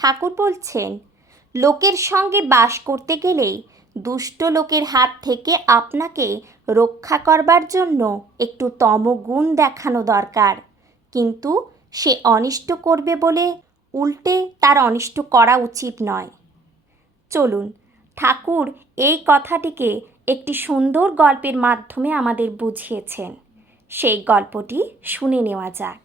ঠাকুর বলছেন, লোকের সঙ্গে বাস করতে গেলেই দুষ্ট লোকের হাত থেকে আপনাকে রক্ষা করবার জন্য একটু তমগুণ দেখানো দরকার, কিন্তু সে অনিষ্ট করবে বলে উল্টে তার অনিষ্ট করা উচিত নয়। চলুন, ঠাকুর এই কথাটিকে একটি সুন্দর গল্পের মাধ্যমে আমাদের বুঝিয়েছেন। সেই গল্পটি শুনে নেওয়া যাক।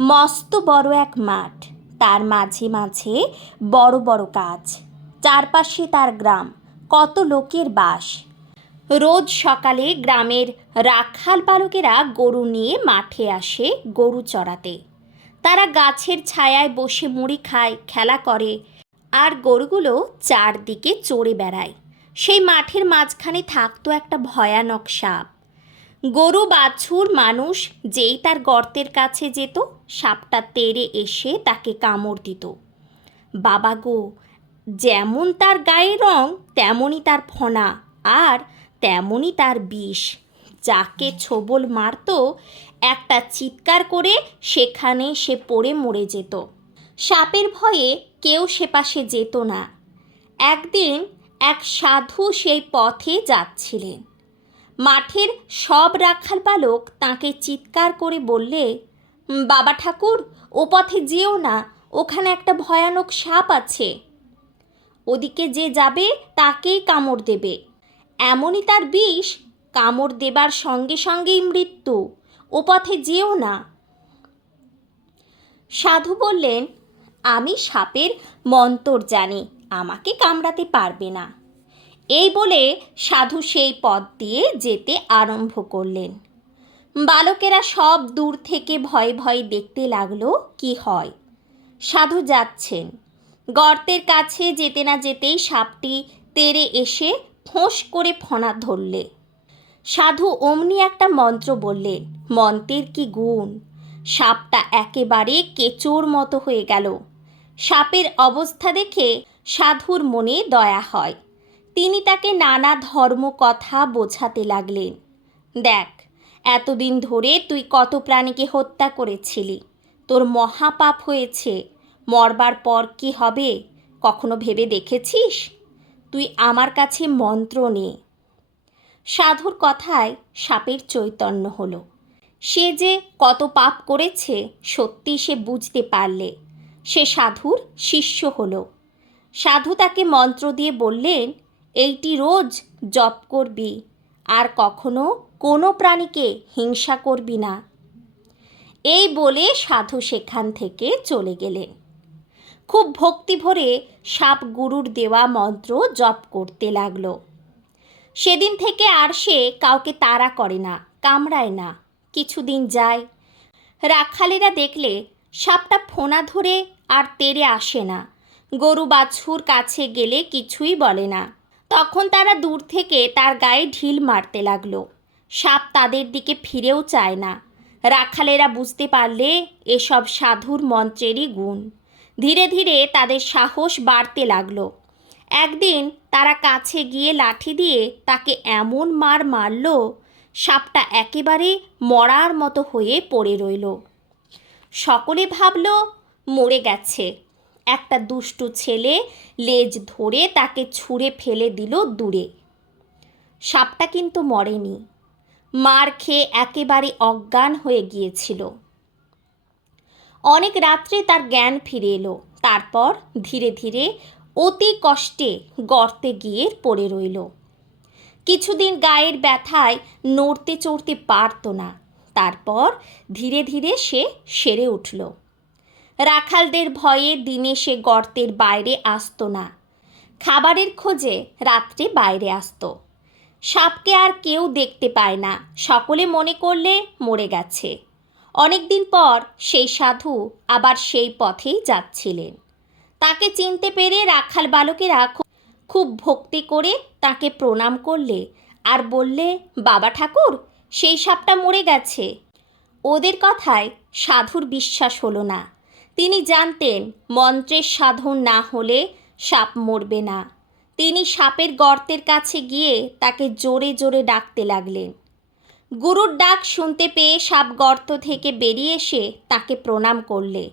মস্ত বড় এক মাঠ, তার মাঝে মাঝে বড় বড় গাছ, চারপাশে তার গ্রাম, কত লোকের বাস। রোজ সকালে গ্রামের রাখাল বালকেরা গরু নিয়ে মাঠে আসে গরু চড়াতে। তারা গাছের ছায়ায় বসে মুড়ি খায়, খেলা করে, আর গরুগুলো চারদিকে চড়ে বেড়ায়। সেই মাঠের মাঝখানে থাকতো একটা ভয়ানক সাপ। গরু, বাছুর, মানুষ যেই তার গর্তের কাছে যেত, সাপটা তেড়ে এসে তাকে কামড় দিত। বাবা গো, যেমন তার গায়ের রং তেমনই তার ফনা, আর তেমনই তার বিষ। যাকে ছোবল মারত, একটা চিৎকার করে সেখানে সে পড়ে মরে যেত। সাপের ভয়ে কেউ সে পাশে যেত না। একদিন এক সাধু সেই পথে যাচ্ছিলেন। মাঠের সব রাখাল বালক তাকে চিৎকার করে বললে, বাবা ঠাকুর, ও পথে যেও না, ওখানে একটা ভয়ানক সাপ আছে। ওদিকে যে যাবে তাকেই কামড় দেবে, এমনই তার বিষ, কামড় দেবার সঙ্গে সঙ্গেই মৃত্যু। ও পথে যেও না। সাধু বললেন, আমি সাপের মন্তর জানি, আমাকে কামড়াতে পারবে না। এই বলে সাধু সেই পথ দিয়ে যেতে আরম্ভ করলেন। বালকেরা সব দূর থেকে ভয়ে ভয়ে দেখতে লাগলো কি হয়। সাধু যাচ্ছেন, গর্তের কাছে যেতে না যেতেই সাপটি তেড়ে এসে ফোঁস করে ফনা ধরলে। সাধু অমনি একটা মন্ত্র বললেন। মন্ত্রের কি গুণ! সাপটা একেবারে কেঁচোর মতো হয়ে গেল। সাপের অবস্থা দেখে সাধুর মনে দয়া হয়। তিনি তাকে নানা ধর্ম কথা বোঝাতে লাগলেন। দেখ, এতদিন ধরে তুই কত প্রাণীকে হত্যা করেছিলি, তোর মহাপাপ হয়েছে। মরবার পর কি হবে কখনো ভেবে দেখেছিস? তুই আমার কাছে মন্ত্র নে। সাধুর কথায় সাপের চৈতন্য হলো। সে যে কত পাপ করেছে সত্যি সে বুঝতে পারলে। সে সাধুর শিষ্য হলো। সাধু তাকে মন্ত্র দিয়ে বললেন, এইটি রোজ জপ করবি, আর কখনো কোনো প্রাণীকে হিংসা করবি না। এই বলে সাধু সেখান থেকে চলে গেলেন। খুব ভক্তি ভরে সাপ গুরুর দেওয়া মন্ত্র জপ করতে লাগলো। সেদিন থেকে আর সে কাউকে তাড়া করে না, কামড়ায় না। কিছুদিন যায়, রাখালেরা দেখলে সাপটা ফোনা ধরে আর তেড়ে আসে না। গরু বাছুর কাছে গেলে কিছুই বলে না। তখন তারা দূর থেকে তার গায়ে ঢিল মারতে লাগলো। সাপ তাদের দিকে ফিরেও চায় না। রাখালেরা বুঝতে পারলে এসব সাধুর মন্ত্রেরই গুণ। ধীরে ধীরে তাদের সাহস বাড়তে লাগলো। একদিন তারা কাছে গিয়ে লাঠি দিয়ে তাকে এমন মার মারল, সাপটা একেবারে মরার মতো হয়ে পড়ে রইল। সকলে ভাবল মরে গেছে। একটা দুষ্টু ছেলে লেজ ধরে তাকে ছুঁড়ে ফেলে দিল দূরে। সাপটা কিন্তু মরেনি, মার খেয়ে একেবারে অজ্ঞান হয়ে গিয়েছিল। অনেক রাত্রে তার জ্ঞান ফিরে এলো। তারপর ধীরে ধীরে অতি কষ্টে গর্তে গিয়ে পড়ে রইল। কিছুদিন গায়ের ব্যথায় নড়তে চড়তে পারত না। তারপর ধীরে ধীরে সে সেরে উঠল। রাখালদের ভয়ে দিনে সে গর্তের বাইরে আসতো না। খাবারের খোঁজে রাত্রে বাইরে আসতো। সাপকে আর কেউ দেখতে পায় না, সকলে মনে করলে মরে গেছে। অনেকদিন পর সেই সাধু আবার সেই পথেই যাচ্ছিলেন। তাকে চিনতে পেরে রাখাল বালকেরা খুব ভক্তি করে তাকে প্রণাম করলে আর বললে, বাবা ঠাকুর, সেই সাপটা মরে গেছে। ওদের কথায় সাধুর বিশ্বাস হলো না। তিনি জানতেন মন্ত্রের সাধন না হলে সাপ মরবে না। তিনি সাপের গর্তের কাছে গিয়ে তাকে জোরে জোরে ডাকতে লাগলেন। গুরুর ডাক শুনতে পেয়ে সাপ গর্ত থেকে বেরিয়ে এসে তাকে প্রণাম করলে।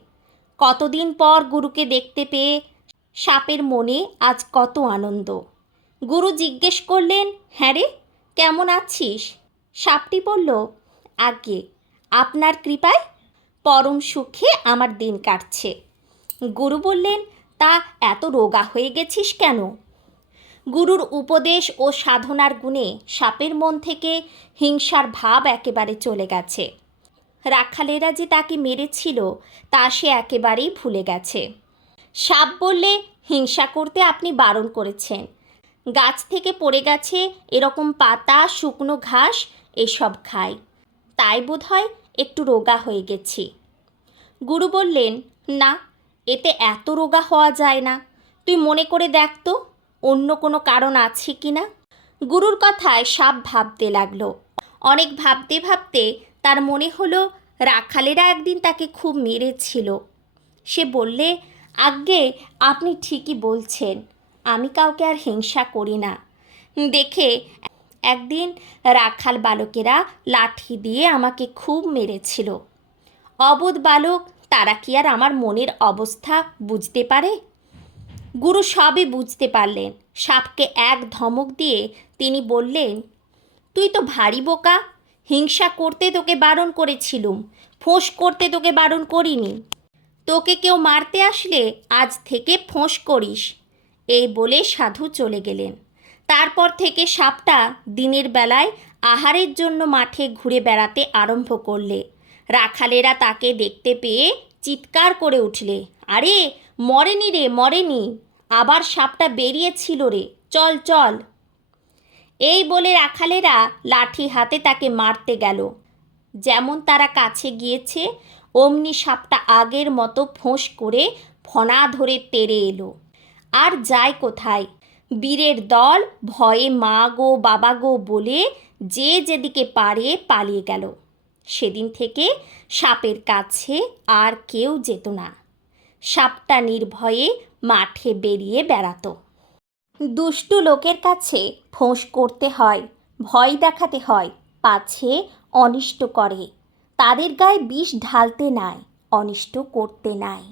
কতদিন পর গুরুকে দেখতে পেয়ে সাপের মনে আজ কত আনন্দ। গুরু জিজ্ঞেস করলেন, হ্যাঁ রে, কেমন আছিস? সাপটি বলল, আজ্ঞে, আপনার কৃপায় পরম সুখে আমার দিন কাটছে। গুরু বললেন, তা এত রোগা হয়ে গেছিস কেন? গুরুর উপদেশ ও সাধনার গুণে সাপের মন থেকে হিংসার ভাব একেবারে চলে গেছে। রাখালেরা যে তাকে মেরেছিল তা সে একেবারেই ভুলে গেছে। সাপ বললে, হিংসা করতে আপনি বারণ করেছেন। গাছ থেকে পড়ে গেছে এরকম পাতা, শুকনো ঘাস এসব খাই, তাই বোধহয় একটু রোগা হয়ে গেছি। গুরু বললেন, না, এতে এত রোগা হওয়া যায় না। তুই মনে করে দেখ তো অন্য কোনো কারণ আছে কি না। গুরুর কথায় সাপ ভাবতে লাগলো। অনেক ভাবতে ভাবতে তার মনে হলো রাখালেরা একদিন তাকে খুব মেরেছিল। সে বললে, আজ্ঞে, আপনি ঠিকই বলছেন, আমি কাউকে আর হিংসা করি না। দেখে একদিন রাখাল বালকেরা লাঠি দিয়ে আমাকে খুব মেরেছিল। অবোধ বালক, তারা কি আর আমার মনের অবস্থা বুঝতে পারে? গুরু সবই বুঝতে পারলেন। সাপকে এক ধমক দিয়ে তিনি বললেন, তুই তো ভারী বোকা। হিংসা করতে তোকে বারণ করেছিলুম, ফোঁস করতে তোকে বারণ করিনি। তোকে কেউ মারতে আসলে আজ থেকে ফোঁস করিস। এই বলে সাধু চলে গেলেন। তারপর থেকে সাপটা দিনের বেলায় আহারের জন্য মাঠে ঘুরে বেড়াতে আরম্ভ করলে। রাখালেরা তাকে দেখতে পেয়ে চিৎকার করে উঠলে, আরে মরেনি রে, মরেনি, আবার সাপটা বেরিয়েছিল রে, চল চল। এই বলে রাখালেরা লাঠি হাতে তাকে মারতে গেল। যেমন তারা কাছে গিয়েছে অমনি সাপটা আগের মতো ফোঁস করে ফনা ধরে তেড়ে এলো। আর যায় কোথায়? বীরের দল ভয়ে মা গো বাবা গো বলে যে যেদিকে পারে পালিয়ে গেল। সেদিন থেকে সাপের কাছে আর কেউ যেত না। সাপটা নির্ভয়ে মাঠে বেরিয়ে বেড়াতো। দুষ্টু লোকের কাছে ফোঁস করতে হয়, ভয় দেখাতে হয়, পাছে অনিষ্ট করে। তাদের গায়ে বিষ ঢালতে নাই, অনিষ্ট করতে নাই।